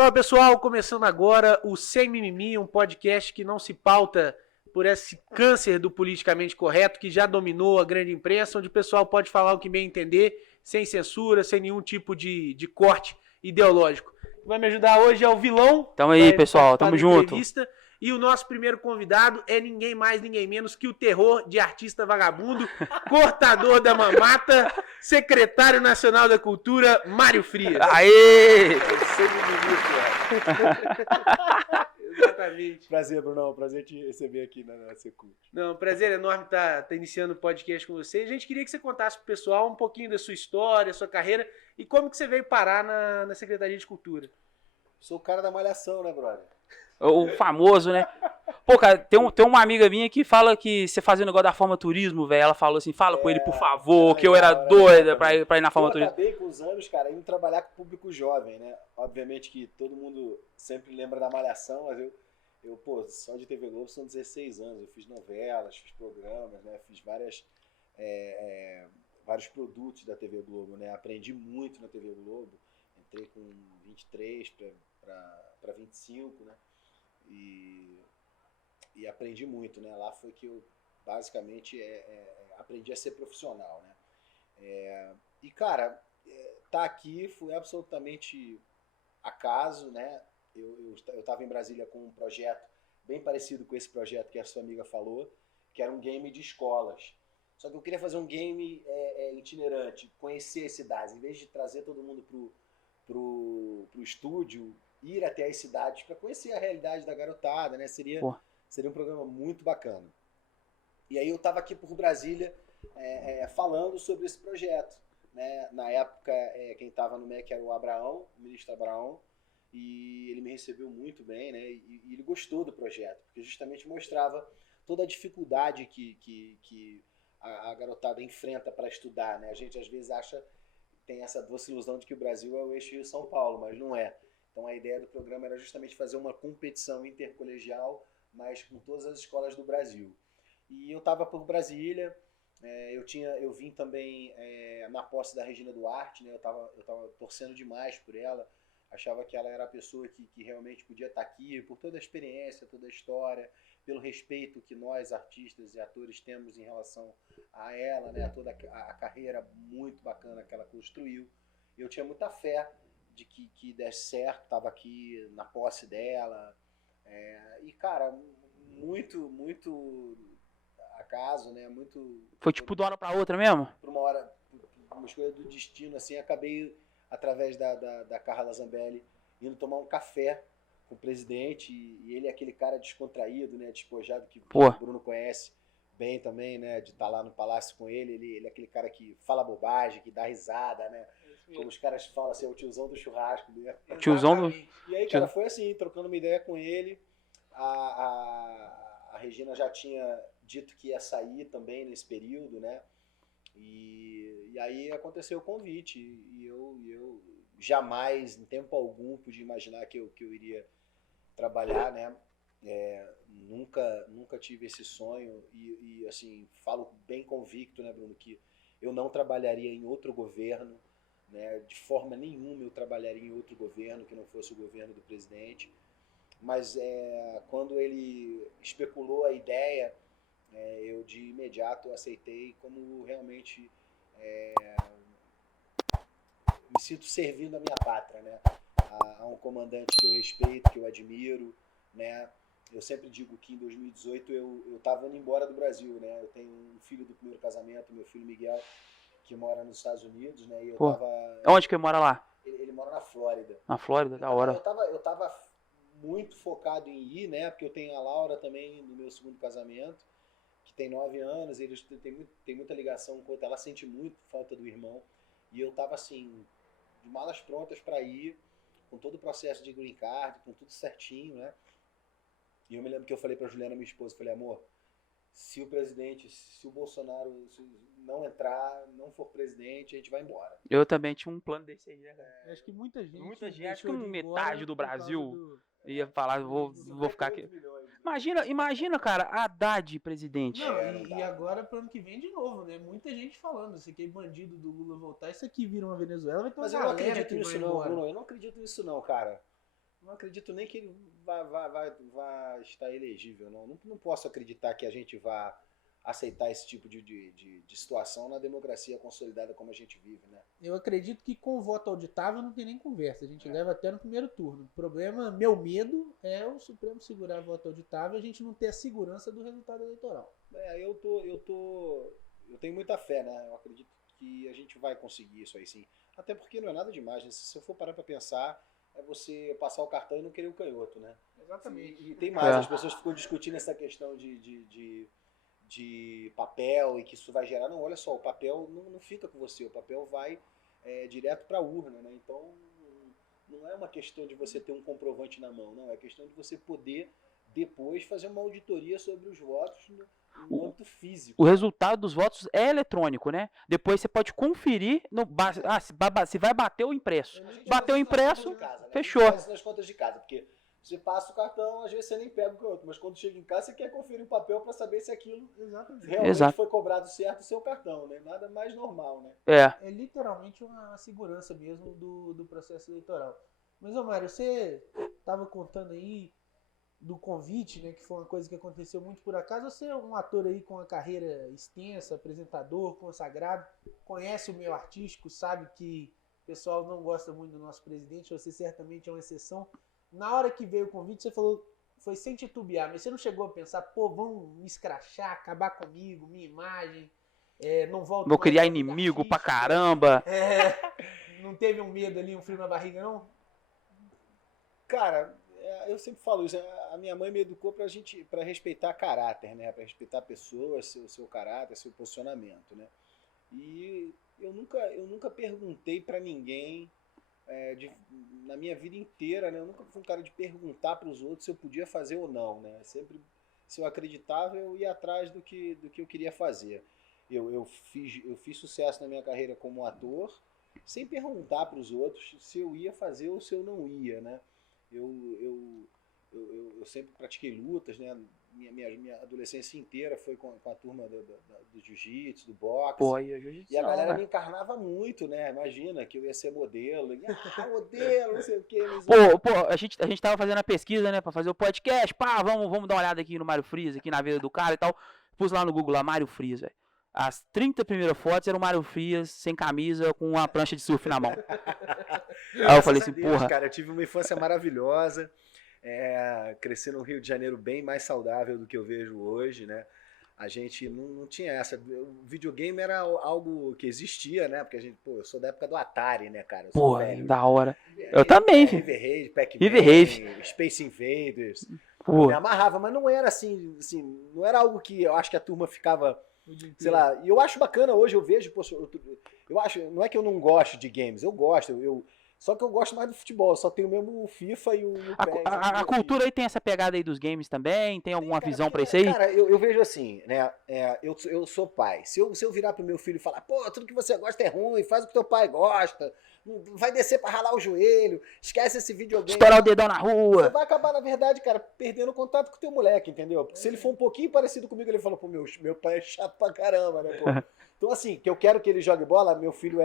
Fala pessoal, começando agora o Sem Mimimi, um podcast que não se pauta por esse câncer do politicamente correto que já dominou a grande imprensa, onde o pessoal pode falar o que bem entender, sem censura, sem nenhum tipo de corte ideológico. O que vai me ajudar hoje é o Vilão. Tamo aí, pessoal, tamo junto. E o nosso primeiro convidado é ninguém mais, ninguém menos que o terror de artista vagabundo, cortador da mamata, secretário nacional da cultura, Mário Frias. Aê! Exatamente. Prazer, Brunão. Prazer te receber aqui na Secult. Não, prazer enorme estar iniciando o podcast com você. A gente queria que você contasse pro pessoal um pouquinho da sua história, sua carreira e como que você veio parar na Secretaria de Cultura. Sou o cara da malhação, né, brother? O famoso, né? Pô, cara, tem uma amiga minha que fala que você fazia o negócio da Forma Turismo, velho. Ela falou assim, fala com ele, por favor, que eu era doida pra ir na Forma Turismo. Eu acabei com os anos, cara, indo trabalhar com o público jovem, né? Obviamente que todo mundo sempre lembra da malhação, mas eu pô, só de TV Globo são 16 anos. Eu fiz novelas, fiz programas, né? Fiz vários produtos da TV Globo, né? Aprendi muito na TV Globo. Entrei com 23 para 25, né? E aprendi muito, né? Lá foi que eu basicamente aprendi a ser profissional, né? E cara, tá aqui foi absolutamente acaso, né? Eu estava em Brasília com um projeto bem parecido com esse projeto que a sua amiga falou, que era um game de escolas. Só que eu queria fazer um game itinerante, conhecer as cidades, em vez de trazer todo mundo pro estúdio, ir até as cidades para conhecer a realidade da garotada, né? Seria um programa muito bacana. E aí eu estava aqui por Brasília falando sobre esse projeto, né? Na época, quem estava no MEC era o ministro Abraão, e ele me recebeu muito bem, né? E ele gostou do projeto, porque justamente mostrava toda a dificuldade que a garotada enfrenta para estudar, né? A gente às vezes tem essa doce ilusão de que o Brasil é o eixo Rio-São Paulo, mas não é. Então a ideia do programa era justamente fazer uma competição intercolegial, mas com todas as escolas do Brasil. E eu estava por Brasília, eu vim também na posse da Regina Duarte, né? Eu tava torcendo demais por ela, achava que ela era a pessoa que realmente podia estar aqui, por toda a experiência, toda a história, pelo respeito que nós, artistas e atores, temos em relação a ela, né? Toda a carreira muito bacana que ela construiu. Eu tinha muita fé de que desse certo, estava aqui na posse dela. E, cara, muito acaso, né? Foi tipo de uma hora pra outra mesmo? Por uma escolha do destino, assim, acabei, através da Carla Zambelli, indo tomar um café com o presidente, e ele é aquele cara descontraído, né? Despojado, que o Bruno conhece bem também, né? De estar lá no palácio com ele. Ele é aquele cara que fala bobagem, que dá risada, né? Como os caras falam assim, é o tiozão do churrasco mesmo. Tiozão do... E aí, cara, foi assim, trocando uma ideia com ele. A Regina já tinha dito que ia sair também nesse período, né? E aí aconteceu o convite. E eu jamais, em tempo algum, podia imaginar que eu iria trabalhar, né? Nunca tive esse sonho. E assim, falo bem convicto, né, Bruno, que eu não trabalharia em outro governo. Né, de forma nenhuma eu trabalharia em outro governo que não fosse o governo do presidente, mas quando ele especulou a ideia, eu de imediato aceitei, como realmente me sinto servindo a minha pátria, né, a um comandante que eu respeito, que eu admiro, né. Eu sempre digo que em 2018 eu estava indo embora do Brasil, né. Eu tenho um filho do primeiro casamento, meu filho Miguel, que mora nos Estados Unidos, né? E eu tava... Onde que ele mora lá? Ele mora na Flórida. Na Flórida, da hora. Eu tava muito focado em ir, né? Porque eu tenho a Laura também no meu segundo casamento, que tem 9 anos, eles tem muita ligação com ela, sente muito falta do irmão. E eu tava assim, de malas prontas para ir, com todo o processo de green card, com tudo certinho, né? E eu me lembro que eu falei pra Juliana, minha esposa, falei, amor, se o Bolsonaro não entrar, não for presidente, a gente vai embora. Eu também tinha um plano desse aí, né, cara? Acho que muita gente acho que metade do Brasil ia falar, vou ficar aqui. Imagina, cara, Haddad presidente. Não, e agora pro ano que vem de novo, né? Muita gente falando, esse aqui é bandido do Lula voltar, isso aqui vira uma Venezuela, vai ter uma Mas eu não acredito nisso não, Bruno, eu não acredito nisso não, cara. Não acredito nem que ele vai estar elegível, não. Não posso acreditar que a gente vá aceitar esse tipo de situação na democracia consolidada como a gente vive, né? Eu acredito que com o voto auditável não tem nem conversa. A gente leva até no primeiro turno. O problema, meu medo, é o Supremo segurar voto auditável e a gente não ter a segurança do resultado eleitoral. Eu tenho muita fé, né? Eu acredito que a gente vai conseguir isso aí, sim. Até porque não é nada demais, né? Se eu for parar pra pensar, é você passar o cartão e não querer o canhoto, né? Exatamente. E tem mais, as pessoas ficam discutindo essa questão de papel e que isso vai gerar. Não, olha só, o papel não fica com você, o papel vai direto para a urna, né? Então não é uma questão de você ter um comprovante na mão, não, é questão de você poder depois fazer uma auditoria sobre os votos no âmbito físico. O resultado dos votos é eletrônico, né? Depois você pode conferir se vai bater o impresso. Bateu o impresso, Casa, né? fechou. Faz isso nas contas de casa, porque você passa o cartão, às vezes você nem pega o canhoto, mas quando chega em casa você quer conferir o papel para saber se aquilo realmente foi cobrado certo o seu cartão, né? Nada mais normal, né? É literalmente uma segurança mesmo do processo eleitoral. Mas, ô Mário, você estava contando aí do convite, né, que foi uma coisa que aconteceu muito por acaso. Você é um ator aí com uma carreira extensa, apresentador, consagrado, conhece o meio artístico, sabe que o pessoal não gosta muito do nosso presidente, você certamente é uma exceção. Na hora que veio o convite, você falou, foi sem titubear, mas você não chegou a pensar, vão me escrachar, acabar comigo, minha imagem, não volto Vou mais criar pra vida inimigo pra artística? caramba. Não teve um medo ali, um frio na barriga, não? Cara, eu sempre falo isso, a minha mãe me educou para respeitar caráter, né? Para respeitar pessoas, seu caráter, seu posicionamento, né? E eu nunca perguntei para ninguém na minha vida inteira, né? Eu nunca fui um cara de perguntar para os outros se eu podia fazer ou não, né? Sempre, se eu acreditava, eu ia atrás do que eu queria fazer. Eu fiz sucesso na minha carreira como ator, sem perguntar para os outros se eu ia fazer ou se eu não ia, né? Eu sempre pratiquei lutas, né? Minha adolescência inteira foi com a turma do jiu-jitsu, do boxe. Pô, aí eu jiu-jitsu. E a galera me encarnava muito, né? Imagina que eu ia ser modelo. Modelo, não sei o quê. A gente tava fazendo a pesquisa, né? Pra fazer o podcast. Vamos dar uma olhada aqui no Mário Frias, aqui na vida do cara e tal. Pus lá no Google, lá, Mário Frias, velho. As 30 primeiras fotos eram o Mário Frias, sem camisa, com uma prancha de surf na mão. Aí eu falei assim, porra. Cara, eu tive uma infância maravilhosa. Cresci no Rio de Janeiro bem mais saudável do que eu vejo hoje, né? A gente não tinha essa. O videogame era algo que existia, né? Porque a gente, eu sou da época do Atari, né, cara? Pô, da hora. Eu também, filho. River Raid, Pac-Man, Space Invaders. Pô. Me amarrava, mas não era assim, não era algo que eu acho que a turma ficava, sei lá. E eu acho bacana hoje, eu vejo, eu acho, não é que eu não gosto de games, eu gosto, só que eu gosto mais do futebol, só tenho mesmo o FIFA e o PES. A cultura aí tem essa pegada aí dos games também? Tem alguma visão pra isso aí? Cara, eu vejo assim, né? Eu sou pai. Se eu virar pro meu filho e falar, tudo que você gosta é ruim, faz o que teu pai gosta, vai descer pra ralar o joelho, esquece esse videogame. Estourar o dedão na rua. Você vai acabar, na verdade, cara, perdendo contato com o teu moleque, entendeu? Porque se ele for um pouquinho parecido comigo, ele fala, meu pai é chato pra caramba, né, pô? Então, assim, que eu quero que ele jogue bola, meu filho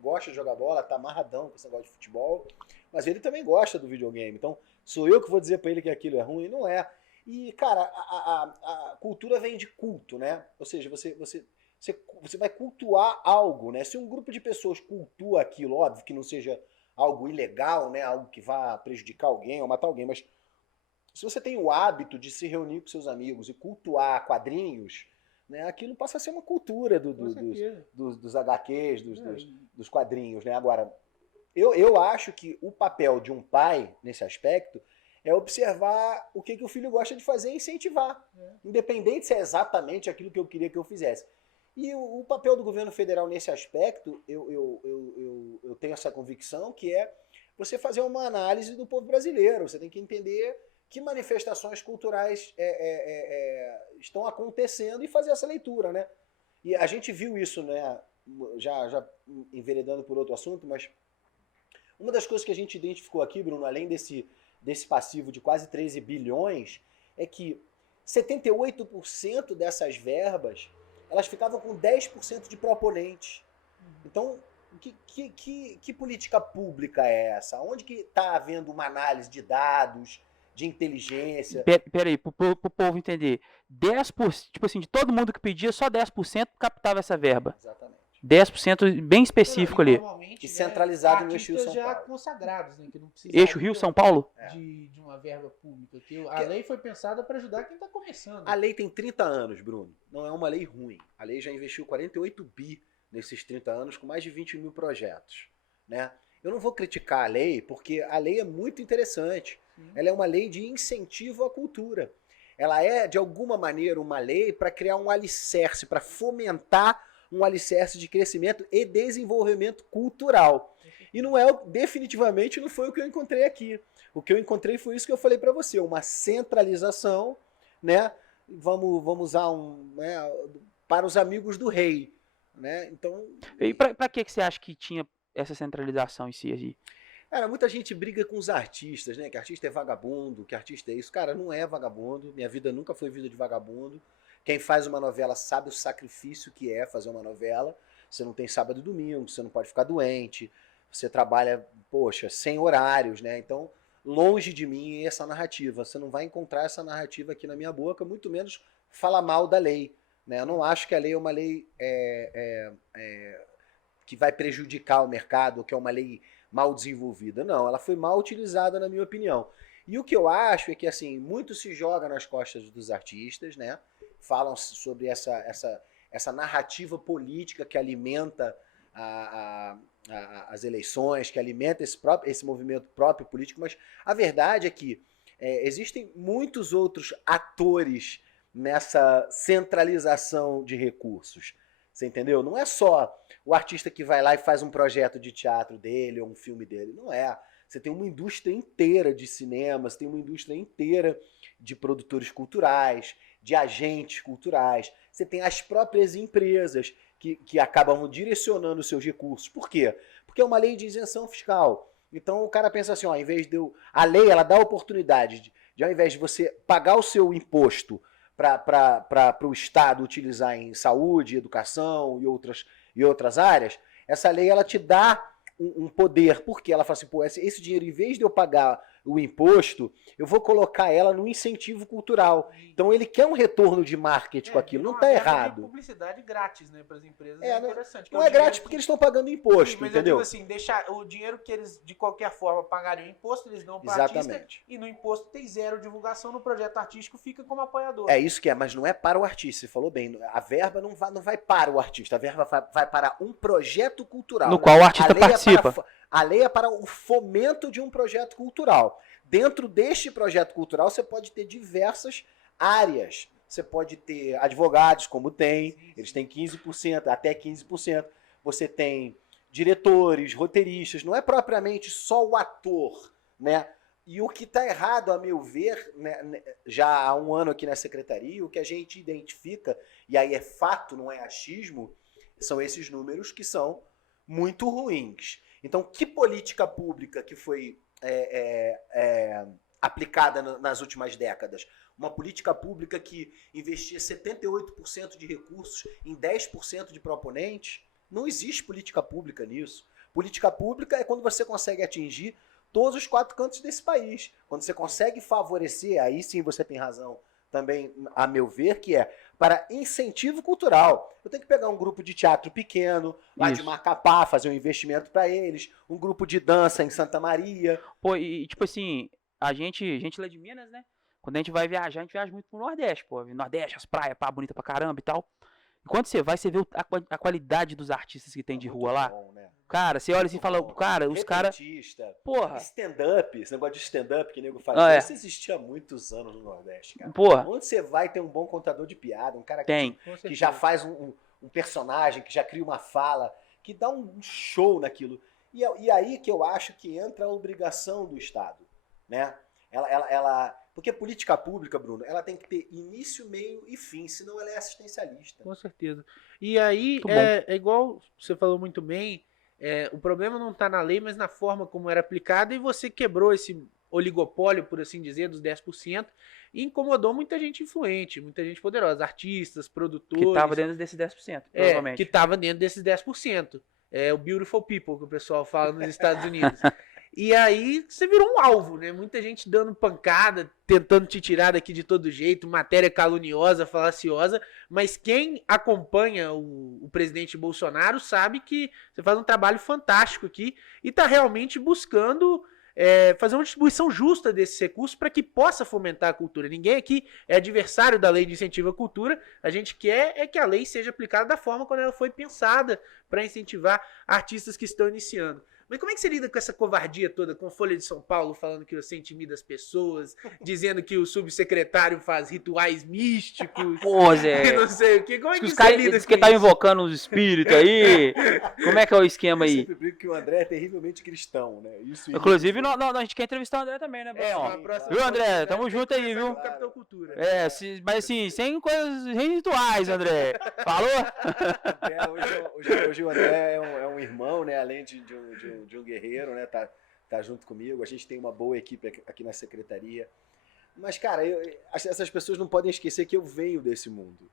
gosta de jogar bola, tá amarradão com esse negócio de futebol, mas ele também gosta do videogame. Então, sou eu que vou dizer pra ele que aquilo é ruim? Não é. E, cara, a cultura vem de culto, né? Ou seja, você vai cultuar algo, né? Se um grupo de pessoas cultua aquilo, óbvio que não seja algo ilegal, né? Algo que vá prejudicar alguém ou matar alguém, mas se você tem o hábito de se reunir com seus amigos e cultuar quadrinhos, né? Aquilo passa a ser uma cultura dos HQs, dos quadrinhos, né? Agora, eu acho que o papel de um pai, nesse aspecto, é observar o que o filho gosta de fazer e incentivar. Independente se é exatamente aquilo que eu queria que eu fizesse. E o papel do governo federal nesse aspecto, eu tenho essa convicção, que é você fazer uma análise do povo brasileiro. Você tem que entender que manifestações culturais estão acontecendo e fazer essa leitura, né? E a gente viu isso, né? Já enveredando por outro assunto, mas uma das coisas que a gente identificou aqui, Bruno, além desse passivo de quase 13 bilhões, é que 78% dessas verbas, elas ficavam com 10% de proponentes. Então, Que política pública é essa? Onde que está havendo uma análise de dados, de inteligência? Peraí, pro povo entender. 10%, tipo assim, de todo mundo que pedia, só 10% captava essa verba. Exatamente. 10% bem específico ali. E centralizado no eixo Rio São já Paulo. consagrados, né? Que não Eixo Rio São Paulo? de uma verba pública. A lei foi pensada para ajudar quem está começando. A lei tem 30 anos, Bruno. Não é uma lei ruim. A lei já investiu 48 bi nesses 30 anos com mais de 20 mil projetos, né? Eu não vou criticar a lei, porque a lei é muito interessante. Ela é uma lei de incentivo à cultura. Ela é, de alguma maneira, uma lei para criar um alicerce, para fomentar um alicerce de crescimento e desenvolvimento cultural. E definitivamente não foi o que eu encontrei aqui. O que eu encontrei foi isso que eu falei para você, uma centralização, né? Vamos usar para os amigos do rei, né? Então, E pra que você acha que tinha essa centralização em si aí? cara, muita gente briga com os artistas, né? Que artista é vagabundo, que artista é isso. Cara, não é vagabundo. Minha vida nunca foi vida de vagabundo. Quem faz uma novela sabe o sacrifício que é fazer uma novela. Você não tem sábado e domingo, você não pode ficar doente. Você trabalha, poxa, sem horários, né? Então, longe de mim essa narrativa. Você não vai encontrar essa narrativa aqui na minha boca, muito menos falar mal da lei, né? Eu não acho que a lei é uma lei que vai prejudicar o mercado, que é uma lei mal desenvolvida. Não, ela foi mal utilizada, na minha opinião. E o que eu acho é que, assim, muito se joga nas costas dos artistas, né? Falam sobre essa narrativa política que alimenta as eleições, que alimenta esse movimento próprio político, mas a verdade é que existem muitos outros atores nessa centralização de recursos. Você entendeu? Não é só o artista que vai lá e faz um projeto de teatro dele ou um filme dele. Não é. Você tem uma indústria inteira de cinema, você tem uma indústria inteira de produtores culturais, de agentes culturais. Você tem as próprias empresas que acabam direcionando os seus recursos. Por quê? Porque é uma lei de isenção fiscal. Então o cara pensa assim, ó, em vez de a lei ela dá a oportunidade de ao invés de você pagar o seu imposto para o Estado utilizar em saúde, educação e outras áreas, essa lei ela te dá um poder, porque ela fala assim, pô, esse dinheiro, em vez de eu pagar o imposto, eu vou colocar ela no incentivo cultural. Então ele quer um retorno de marketing com aquilo, não está errado. Publicidade grátis, né, para as empresas interessante. Não é grátis porque eles estão pagando imposto, mas entendeu? Eu digo assim, deixar o dinheiro que eles de qualquer forma pagariam imposto, eles dão para artista, e no imposto tem zero divulgação, no projeto artístico fica como apoiador. É isso que é, mas não é para o artista, você falou bem, a verba não vai para o artista, a verba vai para um projeto cultural. No qual o artista participa. A lei é para o fomento de um projeto cultural. Dentro deste projeto cultural, você pode ter diversas áreas. Você pode ter advogados, como tem, eles têm 15%, até 15%. Você tem diretores, roteiristas, não é propriamente só o ator, né? E o que está errado, a meu ver, né, já há um ano aqui na secretaria, o que a gente identifica, e aí é fato, não é achismo, são esses números que são muito ruins. Então, que política pública que foi aplicada nas últimas décadas? Uma política pública que investia 78% de recursos em 10% de proponentes? Não existe política pública nisso. Política pública é quando você consegue atingir todos os 4 cantos desse país. Quando você consegue favorecer, aí sim você tem razão também, a meu ver, que é para incentivo cultural. Eu tenho que pegar um grupo de teatro pequeno, lá de Macapá, fazer um investimento para eles, um grupo de dança em Santa Maria. Pô, e tipo assim, a gente lá de Minas, né? Quando a gente vai viajar, a gente viaja muito pro Nordeste, pô. Nordeste, as praias, pá, bonita pra caramba e tal. E quando você vai, você vê a qualidade dos artistas que tem de rua lá. Bom, né? Cara, você olha assim e fala, cara, os caras... Porra. Stand-up, esse negócio de stand-up que o nego faz, isso existia há muitos anos no Nordeste, cara. Porra. Onde você vai, tem um bom contador de piada, um cara que já faz um personagem, que já cria uma fala, que dá um show naquilo. E aí que eu acho que entra a obrigação do Estado, né? Porque política pública, Bruno, ela tem que ter início, meio e fim, senão ela é assistencialista. Com certeza. E aí, é igual você falou muito bem, o problema não está na lei, mas na forma como era aplicada, e você quebrou esse oligopólio, por assim dizer, dos 10%, e incomodou muita gente influente, muita gente poderosa, artistas, produtores. Que estava dentro desses 10%, provavelmente. Que estava dentro desses 10%. É o beautiful people que o pessoal fala nos Estados Unidos. E aí você virou um alvo, né? Muita gente dando pancada, tentando te tirar daqui de todo jeito, matéria caluniosa, falaciosa, mas quem acompanha o presidente Bolsonaro sabe que você faz um trabalho fantástico aqui e está realmente buscando fazer uma distribuição justa desses recursos para que possa fomentar a cultura. Ninguém aqui é adversário da lei de incentivo à cultura, a gente quer que a lei seja aplicada da forma como ela foi pensada para incentivar artistas que estão iniciando. Mas como é que você lida com essa covardia toda, com a Folha de São Paulo falando que você intimida as pessoas, dizendo que o subsecretário faz rituais místicos, Pô, Zé. não sei o quê? Como é que Os você caras lida dizem com que tá isso? invocando os espíritos aí. Como é que é o esquema Eu aí? sempre brinco que o André é terrivelmente cristão, né? Isso Inclusive, a gente quer entrevistar o André também, né, É, Bruno? uma próxima Viu, André? oportunidade Tamo tem que junto aí, conversar viu? com o Capitão Cultura. Mas assim, sem coisas, sem rituais, André. Falou? Hoje o André é um irmão, né? Além de um guerreiro, né? Tá junto comigo. A gente tem uma boa equipe aqui na secretaria. Mas, cara, essas pessoas não podem esquecer que eu venho desse mundo.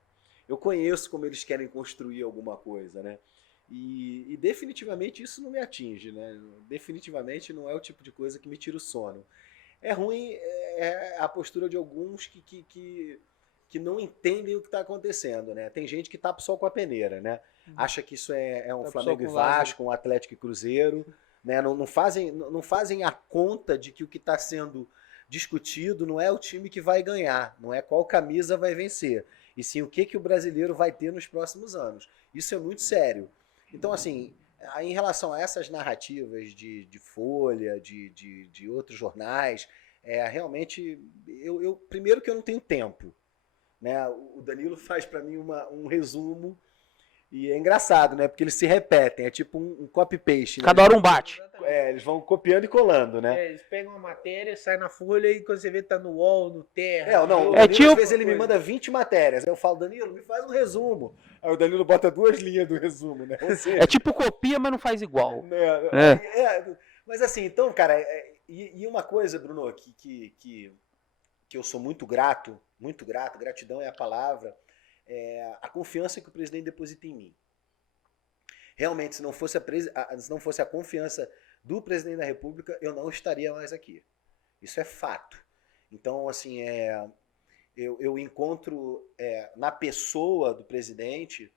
Eu conheço como eles querem construir alguma coisa, né? E definitivamente isso não me atinge, né? Definitivamente não é o tipo de coisa que me tira o sono. É ruim a postura de alguns que não entendem o que está acontecendo, né? Tem gente que tapa só com a peneira, né? Acha que isso é um Tapa Flamengo e só com o Lázaro. Vasco, um Atlético e Cruzeiro, né? Não fazem a conta de que o que está sendo discutido não é o time que vai ganhar, não é qual camisa vai vencer, e sim o que o brasileiro vai ter nos próximos anos. Isso é muito sério. Então, assim, em relação a essas narrativas de Folha, de outros jornais, realmente, primeiro que eu não tenho tempo, né? O Danilo faz para mim um resumo e é engraçado, né? Porque eles se repetem, é tipo um copy-paste. Né? Cada hora um bate. Eles vão copiando e colando, né? Eles pegam uma matéria, sai na Folha e quando você vê tá no UOL, no Terra. O É Danilo, tipo- às vezes ele me manda 20 matérias. Aí eu falo, Danilo, me faz um resumo. Aí o Danilo bota 2 linhas do resumo, né? Ou seja, É tipo copia, mas não faz igual. mas assim, então, cara, e uma coisa, Bruno, que eu sou muito grato, gratidão é a palavra, a confiança que o presidente deposita em mim. Realmente, se não fosse a confiança do presidente da República, eu não estaria mais aqui. Isso é fato. Então, assim, eu encontro na pessoa do presidente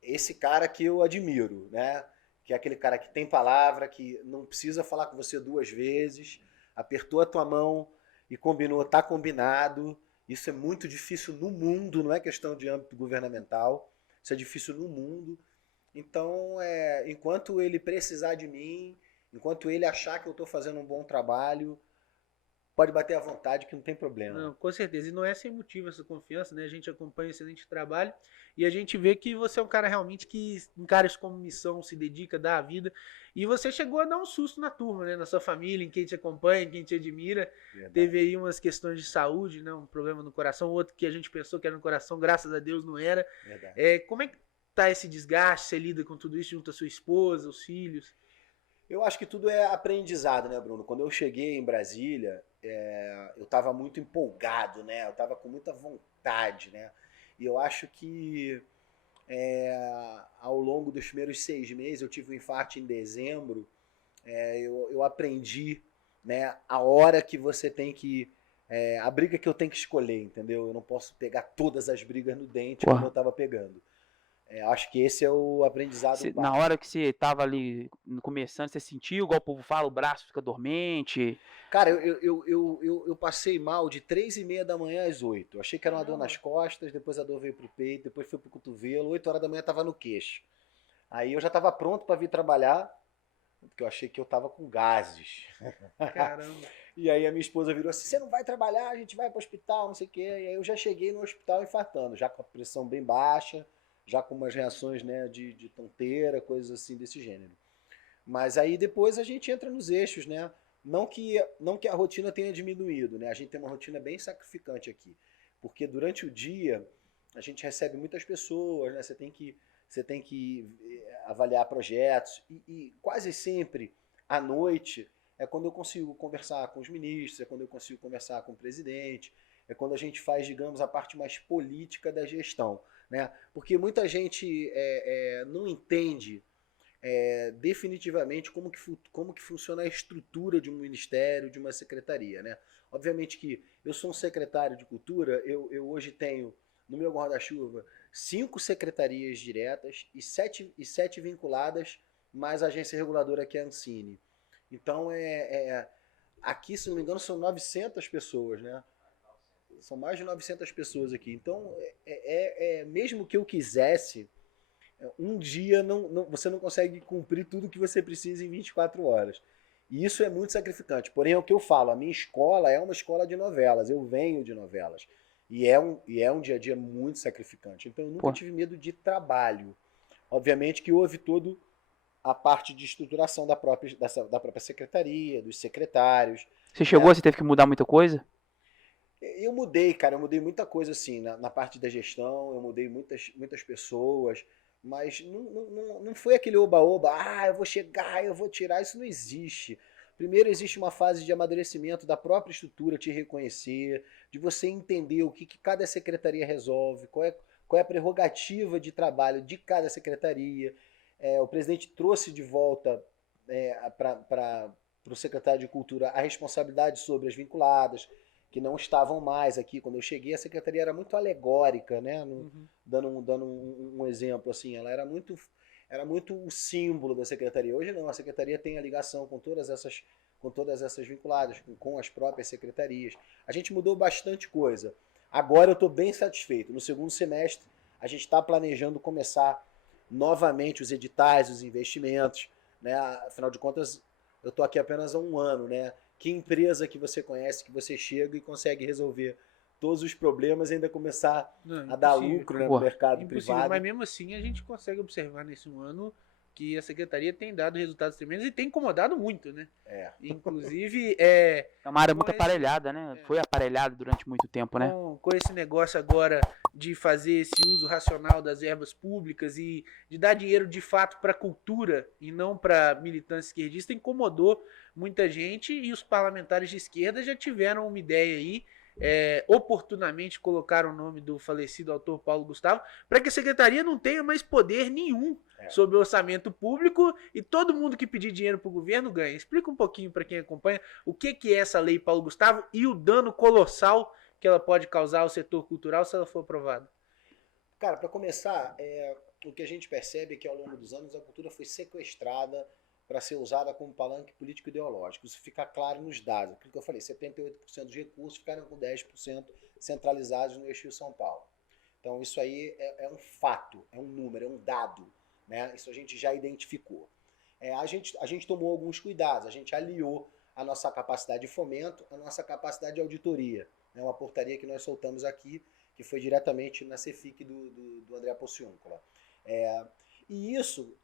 esse cara que eu admiro, né? Que é aquele cara que tem palavra, que não precisa falar com você 2 vezes, apertou a tua mão e combinou, tá combinado. Isso é muito difícil no mundo, não é questão de âmbito governamental, isso é difícil no mundo. Então, enquanto ele precisar de mim, enquanto ele achar que eu estou fazendo um bom trabalho, pode bater à vontade que não tem problema. Não, com certeza. E não é sem motivo essa confiança, né? A gente acompanha um excelente trabalho e a gente vê que você é um cara realmente que encara isso como missão, se dedica, dá a vida. E você chegou a dar um susto na turma, né? Na sua família, em quem te acompanha, em quem te admira. Verdade. Teve aí umas questões de saúde, né? Um problema no coração, outro que a gente pensou que era no coração, graças a Deus não era. Verdade. Como é que tá esse desgaste? Você lida com tudo isso junto à sua esposa, os filhos? Eu acho que tudo é aprendizado, né, Bruno? Quando eu cheguei em Brasília, eu estava muito empolgado, né? Eu estava com muita vontade, né? E eu acho que ao longo dos primeiros 6 meses, eu tive um infarto em dezembro, eu aprendi, né, a hora que você tem que... a briga que eu tenho que escolher, entendeu? Eu não posso pegar todas as brigas no dente como eu estava pegando. Acho que esse é o aprendizado. Na hora que você tava ali começando, você sentiu, igual o povo fala, o braço fica dormente? Cara, eu passei mal de 3h30 da manhã às 8. Achei que era uma dor nas costas, depois a dor veio pro peito, depois foi pro cotovelo, 8 horas da manhã tava no queixo. Aí eu já tava pronto para vir trabalhar, porque eu achei que eu tava com gases. Caramba. E aí a minha esposa virou assim, você não vai trabalhar, a gente vai pro hospital, não sei o quê. E aí eu já cheguei no hospital infartando, já com a pressão bem baixa, já com umas reações, né, de tonteira, coisas assim desse gênero. Mas aí depois a gente entra nos eixos, né? Não que a rotina tenha diminuído, né? A gente tem uma rotina bem sacrificante aqui. Porque durante o dia a gente recebe muitas pessoas, né? Você tem que avaliar projetos e quase sempre à noite é quando eu consigo conversar com os ministros, é quando eu consigo conversar com o presidente, é quando a gente faz, digamos, a parte mais política da gestão, né? Porque muita gente não entende definitivamente como que funciona a estrutura de um ministério, de uma secretaria, né? Obviamente que eu sou um secretário de cultura, eu hoje tenho no meu guarda-chuva 5 secretarias diretas e 7 vinculadas, mais a agência reguladora que é a Ancine. Então, aqui, se não me engano, são 900 pessoas, né? São mais de 900 pessoas aqui. Então, mesmo que eu quisesse, um dia você não consegue cumprir tudo que você precisa em 24 horas. E isso é muito sacrificante. Porém, é o que eu falo, a minha escola é uma escola de novelas, eu venho de novelas. E é um dia a dia muito sacrificante. Então, eu nunca tive medo de trabalho. Obviamente que houve toda a parte de estruturação da própria secretaria, dos secretários. Você chegou, você teve que mudar muita coisa? Eu mudei, cara, eu mudei muita coisa assim, na parte da gestão, eu mudei muitas pessoas, mas não foi aquele oba-oba, eu vou chegar, eu vou tirar, isso não existe. Primeiro existe uma fase de amadurecimento da própria estrutura, te reconhecer, de você entender o que cada secretaria resolve, qual é a prerrogativa de trabalho de cada secretaria. O presidente trouxe de volta para o secretário de Cultura a responsabilidade sobre as vinculadas, que não estavam mais aqui. Quando eu cheguei, a secretaria era muito alegórica, né? Dando um exemplo, assim, ela era muito o símbolo da secretaria. Hoje não, a secretaria tem a ligação com todas essas vinculadas, com as próprias secretarias. A gente mudou bastante coisa. Agora eu estou bem satisfeito. No segundo semestre, a gente está planejando começar novamente os editais, os investimentos, né? Afinal de contas, eu estou aqui apenas há um ano, né? Que empresa que você conhece, que você chega e consegue resolver todos os problemas e ainda começar a dar lucro, né, no mercado privado. Mas mesmo assim a gente consegue observar nesse um ano que a secretaria tem dado resultados tremendos e tem incomodado muito, né? Inclusive, é uma área muito aparelhada, né? Foi aparelhada durante muito tempo, né? Com esse negócio agora de fazer esse uso racional das verbas públicas e de dar dinheiro de fato para a cultura e não para militância esquerdista, incomodou muita gente, e os parlamentares de esquerda já tiveram uma ideia aí, oportunamente colocaram o nome do falecido autor Paulo Gustavo, para que a secretaria não tenha mais poder nenhum sobre o orçamento público e todo mundo que pedir dinheiro para o governo ganha. Explica um pouquinho para quem acompanha o que é essa lei Paulo Gustavo e o dano colossal que ela pode causar ao setor cultural se ela for aprovada. Cara, para começar, o que a gente percebe é que ao longo dos anos a cultura foi sequestrada para ser usada como palanque político-ideológico. Isso fica claro nos dados. Aquilo que eu falei, 78% dos recursos ficaram com 10% centralizados no eixo São Paulo. Então isso aí é um fato, é um número, é um dado, né? Isso a gente já identificou. A gente tomou alguns cuidados, a gente aliou a nossa capacidade de fomento, a nossa capacidade de auditoria. É uma portaria que nós soltamos aqui, que foi diretamente na Cefic do André Pociúncula. E isso,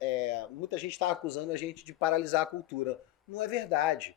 muita gente está acusando a gente de paralisar a cultura. Não é verdade.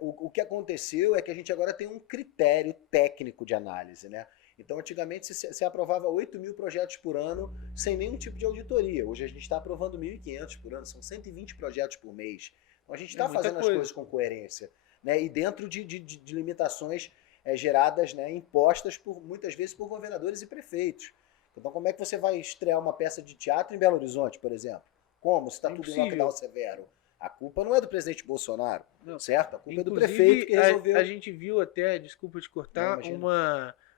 O que aconteceu é que a gente agora tem um critério técnico de análise, né? Então, antigamente, você aprovava 8.000 projetos por ano sem nenhum tipo de auditoria. Hoje a gente está aprovando 1.500 por ano, são 120 projetos por mês. Então, a gente está fazendo as coisas com coerência, né? E dentro de limitações geradas, né, impostas muitas vezes por governadores e prefeitos. Então, como é que você vai estrear uma peça de teatro em Belo Horizonte, por exemplo? Como? Se está tudo em lockdown severo. A culpa não é do presidente Bolsonaro, certo? A culpa é do prefeito que resolveu. A gente viu até, desculpa te cortar,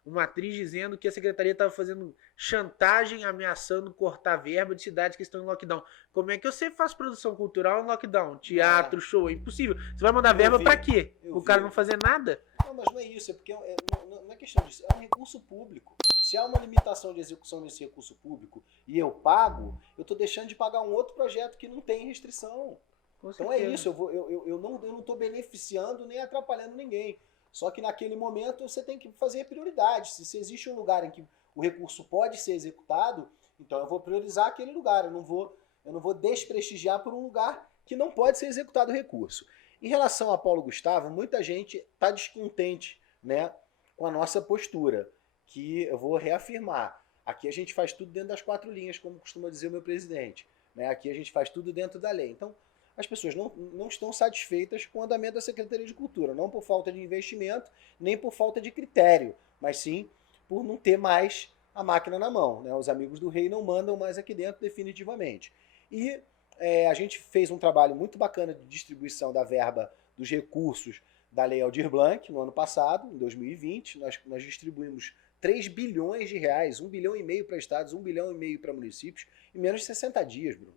uma atriz dizendo que a secretaria estava fazendo chantagem, ameaçando cortar verba de cidades que estão em lockdown. Como é que você faz produção cultural em lockdown? Teatro, show, é impossível. Você vai mandar verba para quê? O cara não fazer nada? Não, mas não é isso, é porque não é questão disso, é um recurso público. Se há uma limitação de execução nesse recurso público e eu pago, eu estou deixando de pagar um outro projeto que não tem restrição. Então é isso, eu não estou beneficiando nem atrapalhando ninguém. Só que naquele momento você tem que fazer prioridade. Se existe um lugar em que o recurso pode ser executado, então eu vou priorizar aquele lugar. Eu não vou desprestigiar por um lugar que não pode ser executado o recurso. Em relação a Paulo Gustavo, muita gente está descontente, né, com a nossa postura, que eu vou reafirmar. Aqui a gente faz tudo dentro das 4 linhas, como costuma dizer o meu presidente. Né? Aqui a gente faz tudo dentro da lei. Então, as pessoas não estão satisfeitas com o andamento da Secretaria de Cultura, não por falta de investimento, nem por falta de critério, mas sim por não ter mais a máquina na mão. Né? Os amigos do rei não mandam mais aqui dentro definitivamente. E a gente fez um trabalho muito bacana de distribuição da verba dos recursos da Lei Aldir Blanc no ano passado, em 2020. Nós distribuímos 3 bilhões de reais, 1,5 bilhão para estados, 1,5 bilhão para municípios, em menos de 60 dias, Bruno.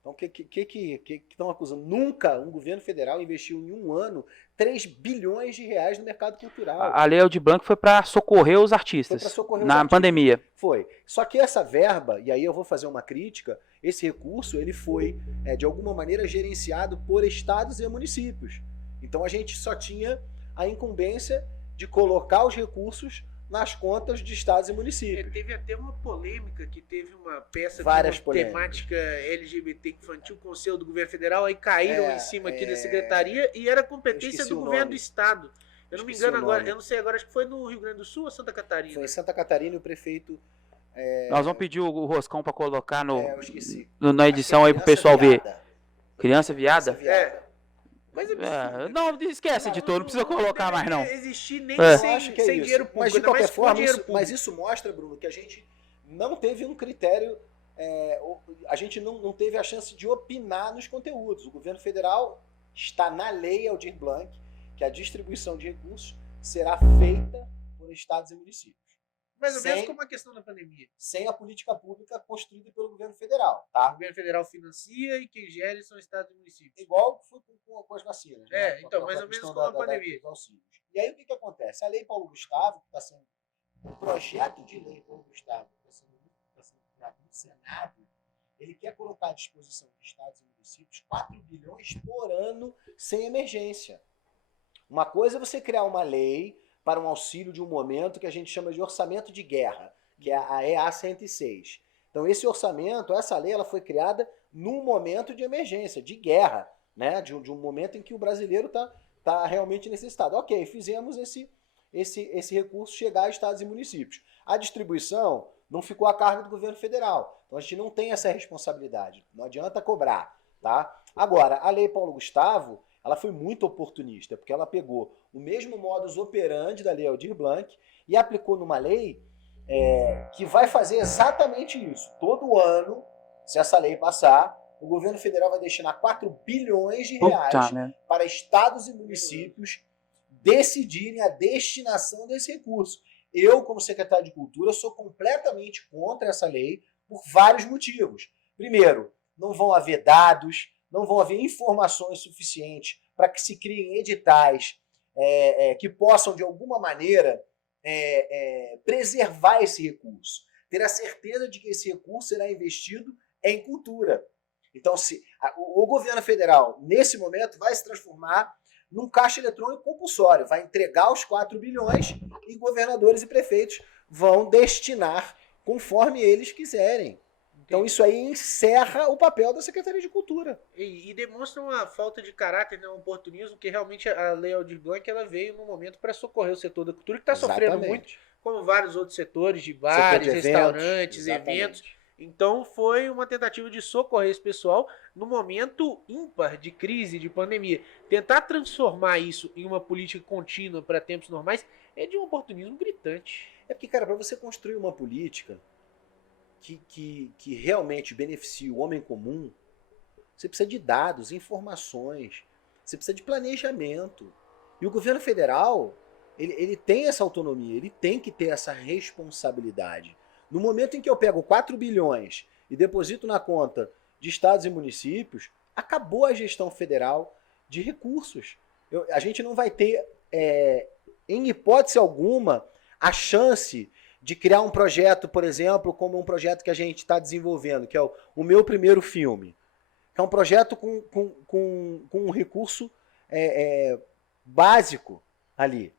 Então, o que estão acusando? Nunca um governo federal investiu em um ano 3 bilhões de reais no mercado cultural. A Lei Aldir Blanc foi para socorrer os artistas na pandemia. Foi. Só que essa verba, e aí eu vou fazer uma crítica, esse recurso ele foi, de alguma maneira, gerenciado por estados e municípios. Então a gente só tinha a incumbência de colocar os recursos nas contas de estados e municípios. Teve até uma polêmica que teve uma peça com temática LGBT infantil com o selo do governo federal, aí caíram em cima aqui da secretaria e era competência do governo do estado. Eu não me engano agora, eu não sei agora, acho que foi no Rio Grande do Sul ou Santa Catarina? Foi em Santa Catarina e o prefeito... Nós vamos pedir o Roscão para colocar na edição aí pro pessoal ver. Criança viada? Mas não, esquece, editor, não precisa colocar mais não. Não existir nem sem dinheiro público. Mas de qualquer forma, isso mostra, Bruno, que a gente não teve um critério, a gente não teve a chance de opinar nos conteúdos. O governo federal está na Lei Aldir Blanc que a distribuição de recursos será feita por estados e municípios. Mais ou menos como a questão da pandemia. Sem a política pública construída pelo governo federal, tá? O governo federal financia e quem gere são estados e municípios. Igual foi com as vacinas. Então, mais ou menos como a pandemia. E aí o que acontece? A Lei Paulo Gustavo, que está sendo um projeto de lei Paulo Gustavo, que está sendo criado no Senado, ele quer colocar à disposição de estados e municípios 4 bilhões por ano sem emergência. Uma coisa é você criar uma lei para um auxílio de um momento que a gente chama de orçamento de guerra, que é a EA 106. Então esse orçamento, essa lei, ela foi criada num momento de emergência, de guerra, né? de um momento em que o brasileiro está realmente necessitado. Ok, fizemos esse recurso chegar a estados e municípios. A distribuição não ficou a cargo do governo federal, então a gente não tem essa responsabilidade, não adianta cobrar. Tá? Agora, a Lei Paulo Gustavo, ela foi muito oportunista, porque ela pegou o mesmo modus operandi da Lei Aldir Blanc e aplicou numa lei que vai fazer exatamente isso. Todo ano, se essa lei passar, o governo federal vai destinar 4 bilhões de reais para estados e municípios decidirem a destinação desse recurso. Eu, como secretário de Cultura, sou completamente contra essa lei por vários motivos. Primeiro, não vão haver dados, não vão haver informações suficientes para que se criem editais que possam, de alguma maneira, preservar esse recurso. Ter a certeza de que esse recurso será investido em cultura. Então, o governo federal, nesse momento, vai se transformar num caixa eletrônico compulsório. Vai entregar os 4 bilhões e governadores e prefeitos vão destinar conforme eles quiserem. Então isso aí encerra o papel da Secretaria de Cultura. E demonstra uma falta de caráter, um oportunismo, que realmente a Lei Aldir Blanc ela veio no momento para socorrer o setor da cultura, que está sofrendo muito, como vários outros setores, de bares, restaurantes, eventos. Então foi uma tentativa de socorrer esse pessoal no momento ímpar de crise, de pandemia. Tentar transformar isso em uma política contínua para tempos normais é de um oportunismo gritante. É porque, cara, para você construir uma política que realmente beneficie o homem comum, você precisa de dados, informações, você precisa de planejamento. E o governo federal, ele tem essa autonomia, ele tem que ter essa responsabilidade. No momento em que eu pego 4 bilhões e deposito na conta de estados e municípios, acabou a gestão federal de recursos. A gente não vai ter, em hipótese alguma, a chance de criar um projeto, por exemplo, como um projeto que a gente está desenvolvendo, que é o Meu Primeiro Filme. Que é um projeto com um recurso básico ali.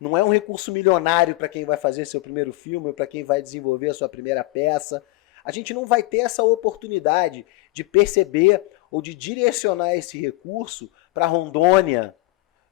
Não é um recurso milionário para quem vai fazer seu primeiro filme, ou para quem vai desenvolver a sua primeira peça. A gente não vai ter essa oportunidade de perceber ou de direcionar esse recurso para Rondônia.